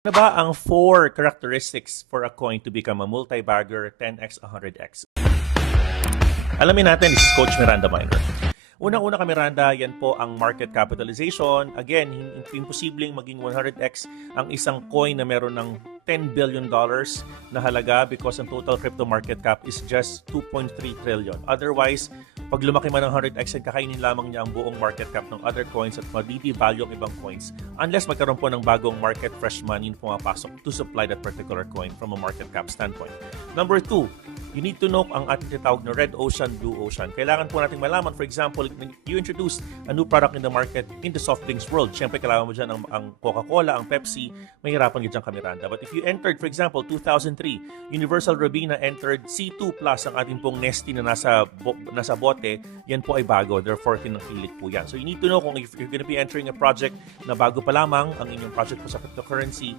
Ano ba ang 4 characteristics for a coin to become a multi-bagger 10x, 100x? Alamin natin, this is Coach Miranda Minor. Unang-una ka Miranda, yan po ang market capitalization. Again, imposibleng maging 100x ang isang coin na meron ng $10 billion na halaga because ang total crypto market cap is just 2.3 trillion. Otherwise, pag lumaki man ng 100x, kakainin lamang niya ang buong market cap ng other coins at value ang ibang coins unless magkaroon po ng bagong market fresh money na pumapasok to supply that particular coin from a market cap standpoint. Number 2, you need to know ang ating tinatawag na red ocean, blue ocean. Kailangan po nating malaman, for example, you introduce a new product in the market in the soft drinks world. Siyempre, kailangan mo dyan ang Coca-Cola, ang Pepsi, mahirapan ka dyan ka Miranda. But if you entered, for example, 2003, Universal Robina entered C2 Plus, ang ating pong Nestea na nasa bote, yan po ay bago. Therefore, kinakilig po yan. So you need to know kung if you're gonna be entering a project na bago pa lamang ang inyong project po sa cryptocurrency,